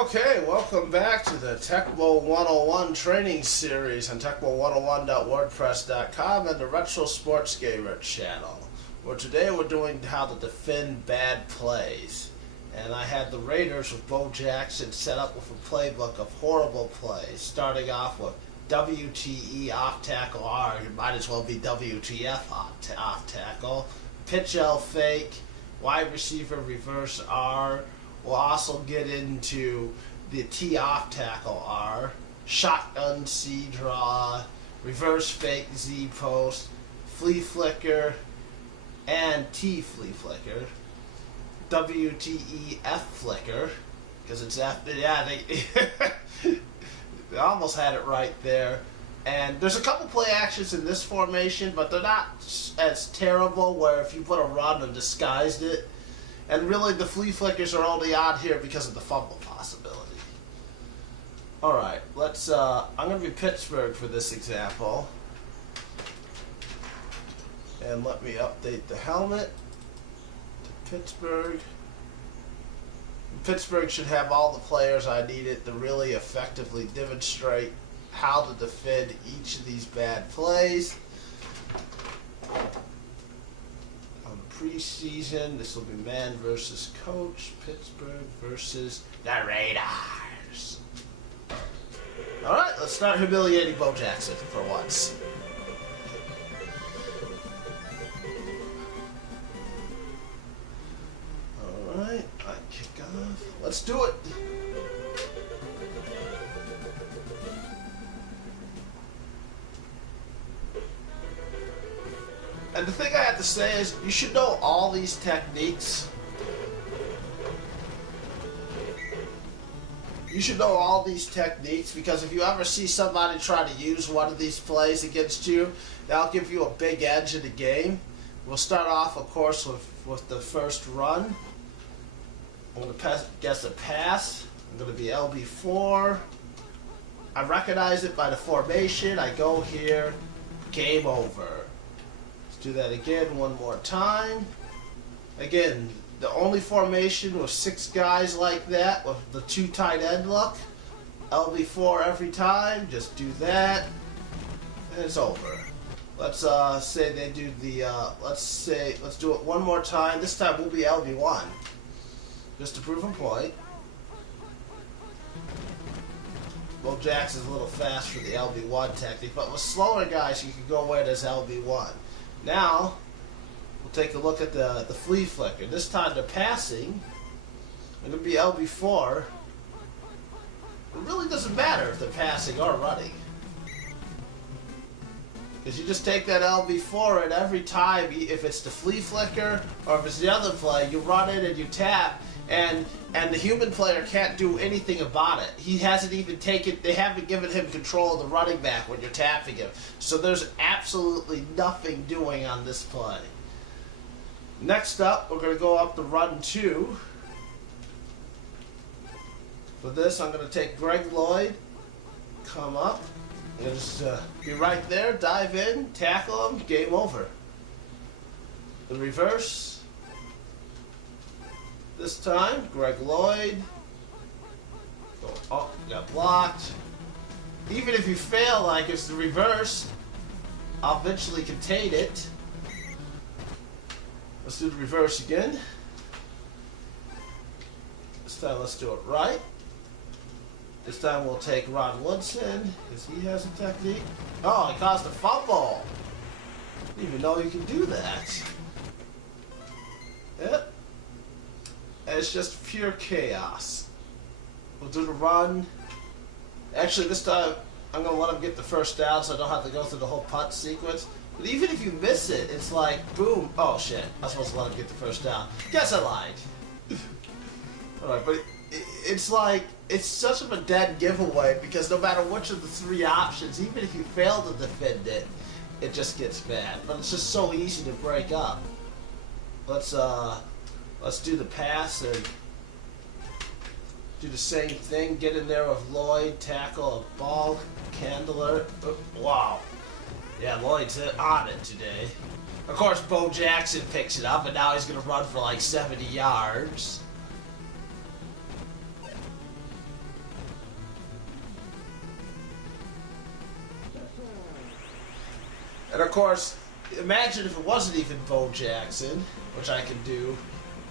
Okay, welcome back to the Tecmo 101 training series on Tecmo101.wordpress.com and the Retro Sports Gamer channel. Where today we're doing how to defend bad plays. And I had the Raiders with Bo Jackson set up with a playbook of horrible plays, starting off with WTE off tackle R. It might as well be WTF off tackle. Pitch L fake, wide receiver reverse R. We'll also get into the T off tackle R, shotgun C draw, reverse fake Z post, flea flicker, and T flea flicker, WTE F flicker, because it's F. Yeah, they almost had it right there. And there's a couple play actions in this formation, but they're not as terrible. Where if you put a run and disguised it. And really, the flea flickers are only on here because of the fumble possibility. Alright, let's, I'm going to be Pittsburgh for this example. And let me update the helmet to Pittsburgh. Pittsburgh should have all the players I needed to really effectively demonstrate how to defend each of these bad plays. Preseason, this will be man versus coach, Pittsburgh versus the Raiders. Alright, let's start humiliating Bo Jackson for once. Alright, I kick off. Let's do it! And the thing I have to say is, you should know all these techniques. You should know all these techniques because if you ever see somebody try to use one of these plays against you, that'll give you a big edge in the game. We'll start off, of course, with the first run. I'm going to guess a pass. I'm going to be LB4. I recognize it by the formation. I go here. Game over. Do that again one more time. Again, the only formation with 6 guys like that with the 2 tight end look. LB4 every time. Just do that. And it's over. Let's say they do the let's do it one more time. This time we'll be LB1. Just to prove a point. Bo Jackson's a little fast for the LB1 technique, but with slower guys you can go in as LB1. Now, we'll take a look at the flea flicker. This time they're passing. It'll be LB4. It really doesn't matter if they're passing or running. Because you just take that LB4 and every time, if it's the flea flicker or if it's the other play, you run it and you tap. And the human player can't do anything about it. He hasn't even they haven't given him control of the running back when you're tapping him. So there's absolutely nothing doing on this play. Next up, we're going to go up the run 2. For this, I'm going to take Greg Lloyd, come up, and just be right there, dive in, tackle him, game over. The reverse. This time, Greg Lloyd. Go up, got blocked. Even if you fail, like it's the reverse, I'll eventually contain it. Let's do the reverse again. This time, let's do it right. This time, we'll take Ron Woodson, because he has a technique. Oh, he caused a fumble. Didn't even know you can do that. Yep. It's just pure chaos. We'll do the run. Actually, this time, I'm going to let him get the first down so I don't have to go through the whole punt sequence. But even if you miss it, it's like, boom. Oh, shit. I was supposed to let him get the first down. Guess I lied. Alright, but it's like, it's such of a dead giveaway because no matter which of the 3 options, even if you fail to defend it, it just gets bad. But it's just so easy to break up. Let's do the pass and do the same thing. Get in there with Lloyd, tackle a ball handler. Oh, wow. Yeah, Lloyd's on it today. Of course, Bo Jackson picks it up, and now he's going to run for like 70 yards. And of course, imagine if it wasn't even Bo Jackson, which I could do,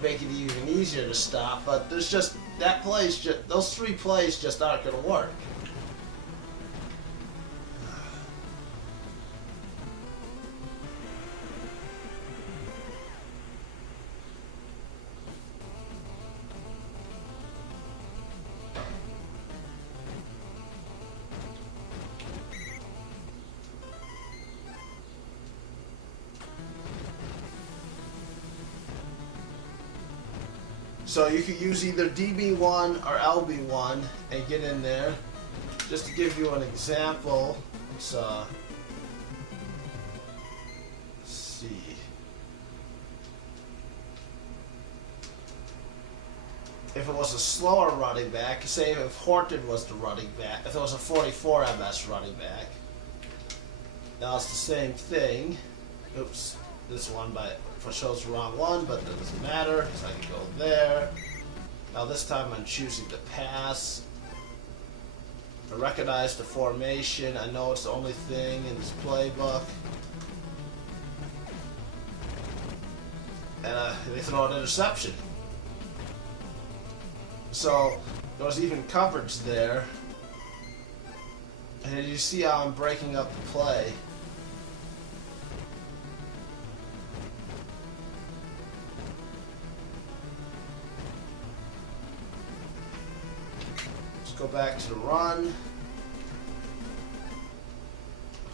make it even easier to stop. But there's just that plays. Those 3 plays just aren't going to work. So you could use either DB1 or LB1 and get in there. Just to give you an example, let's see. If it was a slower running back, say if Horton was the running back, if it was a 44 MS running back, now it's the same thing. Oops, this one shows the wrong one, but that doesn't matter, because I can go there. Now this time I'm choosing to pass. I recognize the formation. I know it's the only thing in this playbook. And they throw an interception. So there was even coverage there. And you see how I'm breaking up the play. Go back to the run.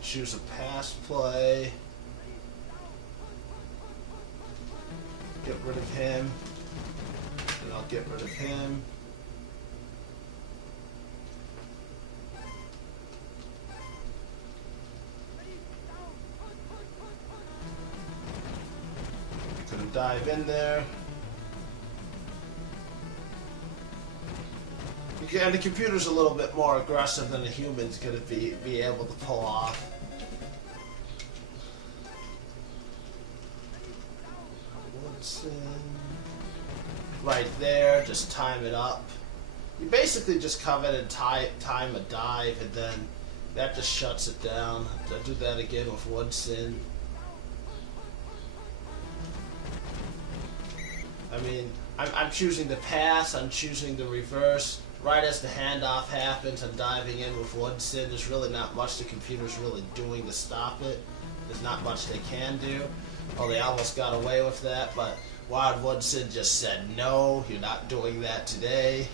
Choose a pass play. Get rid of him. And I'll get rid of him. Gonna dive in there. And the computer's a little bit more aggressive than the human's going to be able to pull off. Right there, just time it up. You basically just come in and time a dive, and then that just shuts it down. I'll do that again with Woodson. I mean, I'm choosing the pass, I'm choosing the reverse. Right as the handoff happens, I'm diving in with Woodson. There's really not much the computer's really doing to stop it. There's not much they can do. Well, they almost got away with that, but Wild Woodson just said, no, you're not doing that today.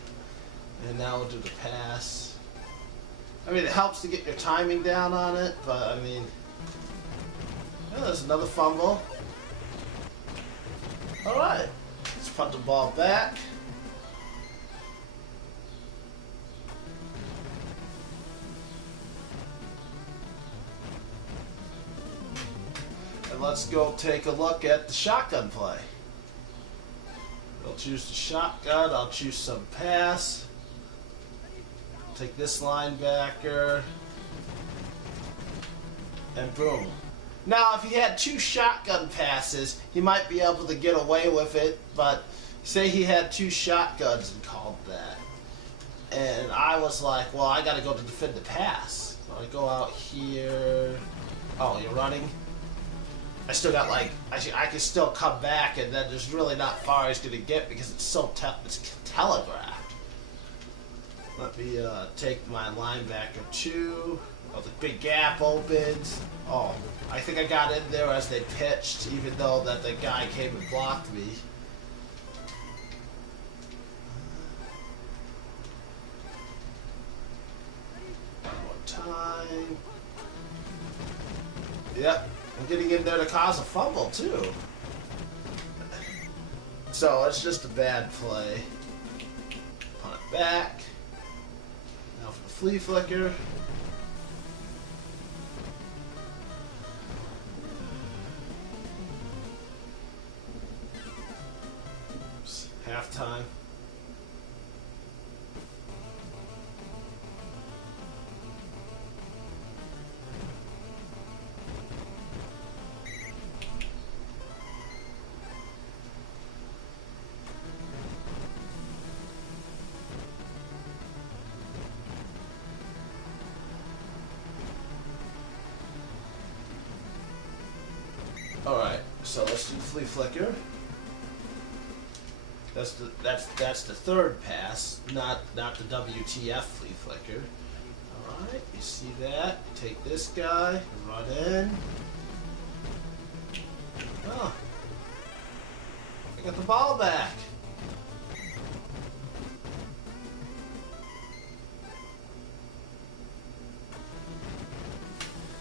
And now we'll do the pass. I mean, it helps to get your timing down on it, but I mean, there's another fumble. All right, let's punt the ball back. And let's go take a look at the shotgun play. We'll choose the shotgun. I'll choose some pass. Take this linebacker. And boom. Now, if he had 2 shotgun passes, he might be able to get away with it. But say he had 2 shotguns and called that. And I was like, well, I got to go to defend the pass. So I go out here. Oh, you're running? I still got I can still come back, and then there's really not far he's going to get because it's so it's telegraphed. Let me take my linebacker 2. Oh, the big gap opens. Oh, I think I got in there as they pitched, even though that the guy came and blocked me. One more time. Yep. I'm getting in there to cause a fumble, too. So, it's just a bad play. Punt it back. Now for the flea flicker. Oops. Halftime. So let's do the flea flicker. That's the third pass, not the WTF flea flicker. All right, you see that? Take this guy, run in. Oh, I got the ball back.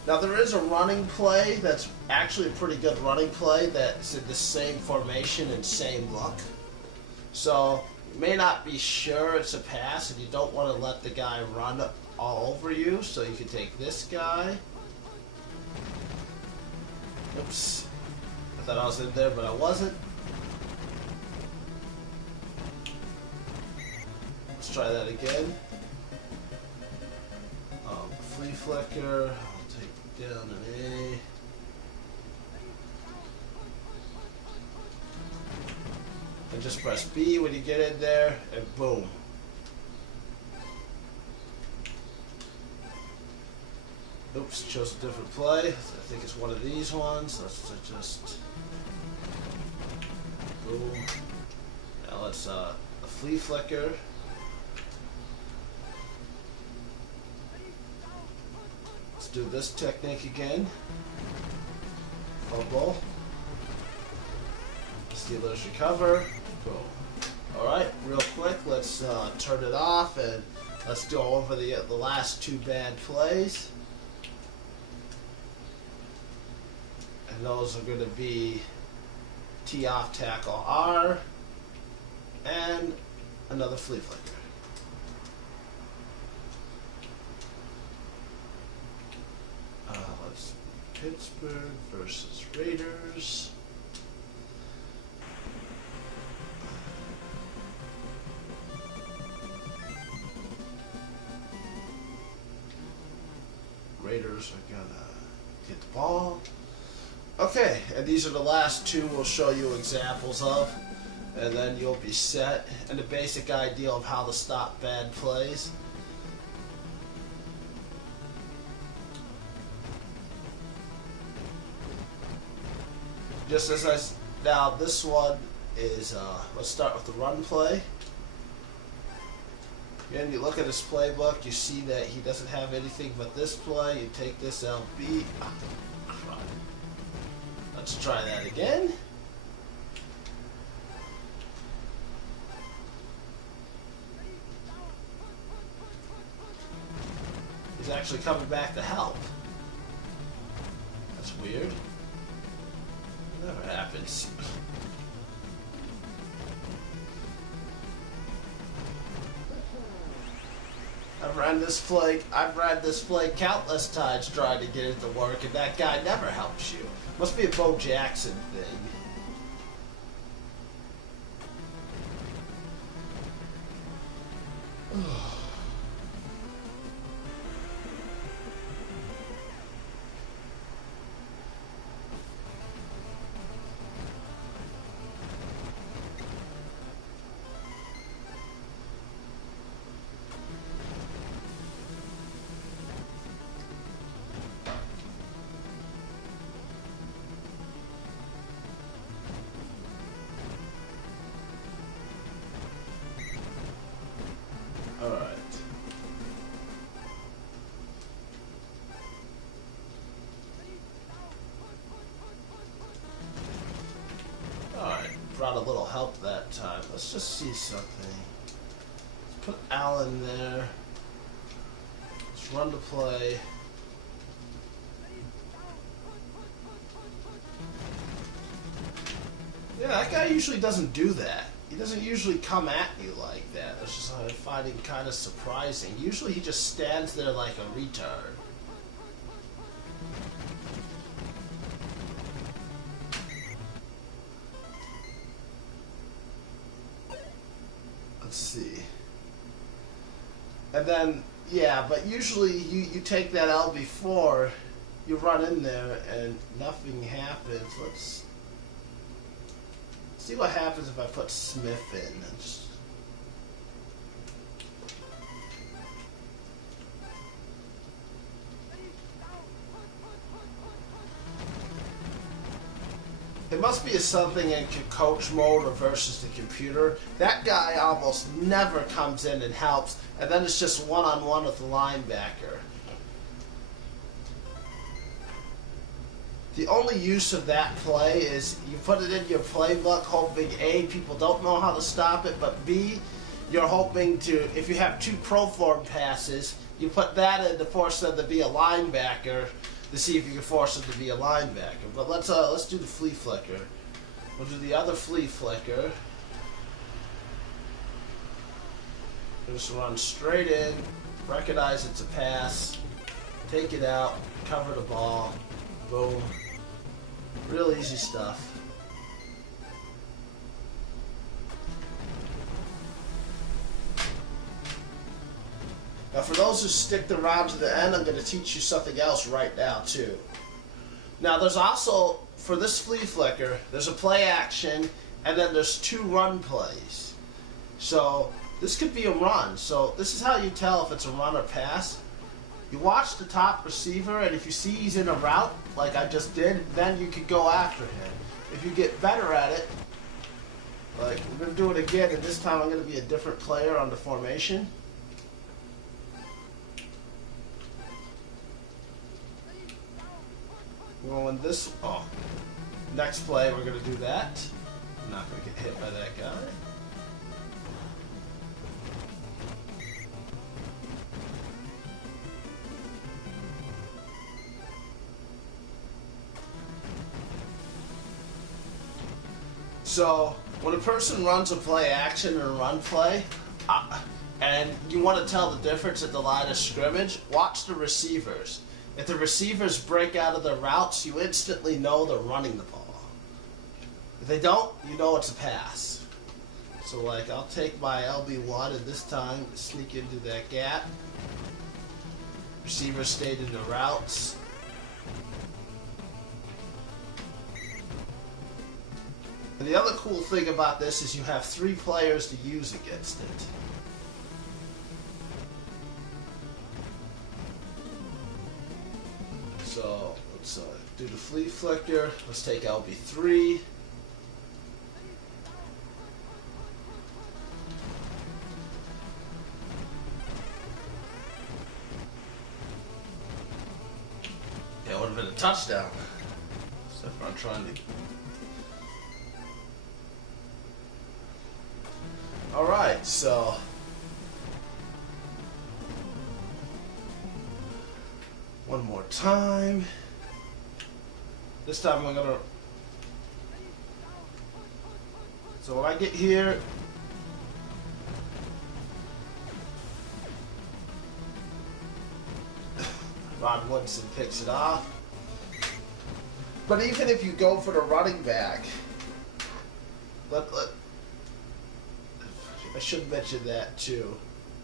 Now there is a running play that's actually a pretty good running play that's in the same formation and same look. So you may not be sure it's a pass and you don't want to let the guy run all over you. So you can take this guy. Oops. I thought I was in there, but I wasn't. Let's try that again. Flea flicker. I'll take down an A. And just press B when you get in there, and boom. Oops, chose a different play. I think it's one of these ones. Let's just boom. Now let's a flea flicker. Let's do this technique again. Fumble. Steelers recover. Boom. Alright, real quick, let's turn it off and let's go over the last two bad plays. And those are going to be tee off tackle R and another flea flicker. Let's Pittsburgh versus Raiders. Raiders are gonna get the ball. Okay, and these are the last two we'll show you examples of, and then you'll be set. And the basic idea of how to stop bad plays. Just as now this one is, let's start with the run play. And you look at his playbook, you see that he doesn't have anything but this play. You take this LB. Oh, crud. Let's try that again. He's actually coming back to help. That's weird. Never happens. I've ran this play countless times trying to get it to work, and that guy never helps you. Must be a Bo Jackson thing. Alright. Alright, brought a little help that time. Let's just see something. Let's put Allen there. Let's run the play. Yeah, that guy usually doesn't do that. He doesn't usually come at you like that. That's just I find it kind of surprising. Usually he just stands there like a retard. Let's see. And then, yeah, but usually you take that L before, you run in there and nothing happens. Let's see what happens if I put Smith in. And just it must be something in coach mode or versus the computer. That guy almost never comes in and helps, and then it's just one-on-one with the linebacker. The only use of that play is you put it in your playbook hoping A, people don't know how to stop it, but B, you're hoping to, if you have two pro form passes, you put that in to force them to be a linebacker to see if you can force them to be a linebacker. But let's do the flea flicker. We'll do the other flea flicker. Just run straight in, recognize it's a pass, take it out, cover the ball, boom. Real easy stuff. Now for those who stick around to the end, I'm going to teach you something else right now too. Now there's also, for this flea flicker, there's a play action and then there's two run plays. So this could be a run. So this is how you tell if it's a run or pass. You watch the top receiver, and if you see he's in a route, like I just did, then you can go after him. If you get better at it, like we're going to do it again, and this time I'm going to be a different player on the formation. Going this, next play we're going to do that. I'm not going to get hit by that guy. So when a person runs a play action or a run play, and you want to tell the difference at the line of scrimmage, watch the receivers. If the receivers break out of their routes, you instantly know they're running the ball. If they don't, you know it's a pass. So like I'll take my LB1 and this time sneak into that gap. Receivers stayed in the routes. And the other cool thing about this is you have 3 players to use against it. So let's do the flea flicker. Let's take LB3. Yeah, it would have been a touchdown. Except for I'm trying to. Alright, so one more time. This time I'm gonna. So when I get here, Ron Woodson picks it off. But even if you go for the running back, I should mention that too.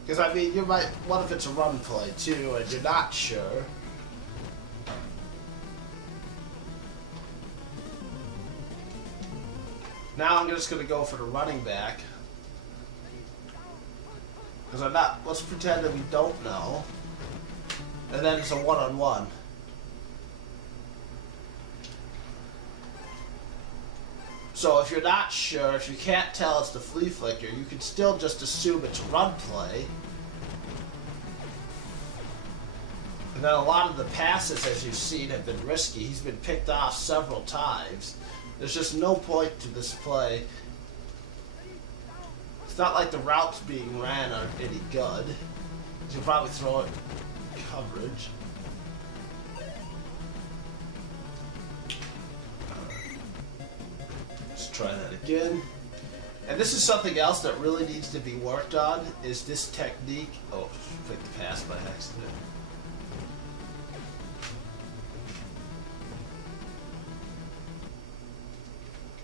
Because I mean, you might, what if it's a run play too and you're not sure? Now I'm just going to go for the running back. Because I'm not, let's pretend that we don't know. And then it's a one-on-one. So if you're not sure, if you can't tell it's the flea flicker, you can still just assume it's a run play. And then a lot of the passes, as you've seen, have been risky. He's been picked off several times. There's just no point to this play. It's not like the routes being ran are any good. You'll probably throw it in coverage. Try that again. And this is something else that really needs to be worked on, is this technique. Oh, clicked the pass by accident.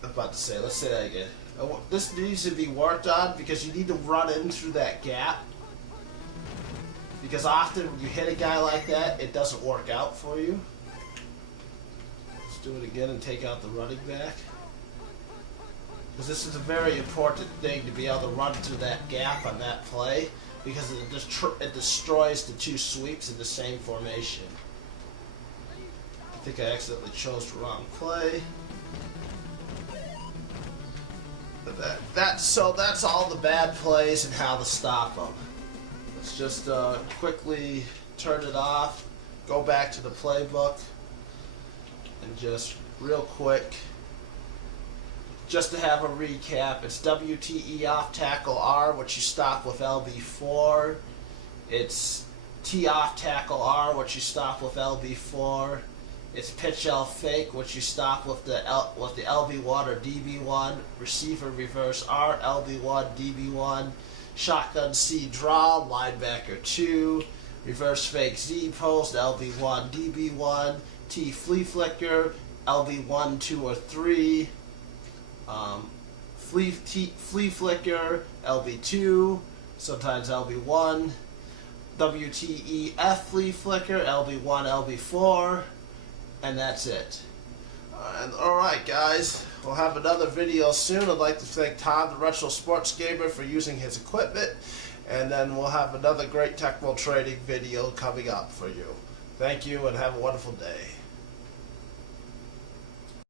I'm about to say, let's say that again. This needs to be worked on because you need to run in through that gap. Because often when you hit a guy like that, it doesn't work out for you. Let's do it again and take out the running back. Because this is a very important thing to be able to run through that gap on that play, because it destroys the 2 sweeps in the same formation. I think I accidentally chose the wrong play. So that's all the bad plays and how to stop them. Let's just quickly turn it off, go back to the playbook, and just real quick, just to have a recap, it's WTE off tackle R, which you stop with LB4. It's T off tackle R, which you stop with LB4. It's pitch L fake, which you stop with the LB1 or DB1. Receiver reverse R, LB1, DB1. Shotgun C draw, linebacker 2. Reverse fake Z post, LB1, DB1. T flea flicker, LB1, 2 or 3. Flea flicker, LB2, sometimes LB1. WTEF flea flicker, LB1, LB4. And that's it. Alright guys, we'll have another video soon. I'd like to thank Tom, the Retro Sports Gamer, for using his equipment. And then we'll have another great Tecmo trading video coming up for you. Thank you and have a wonderful day.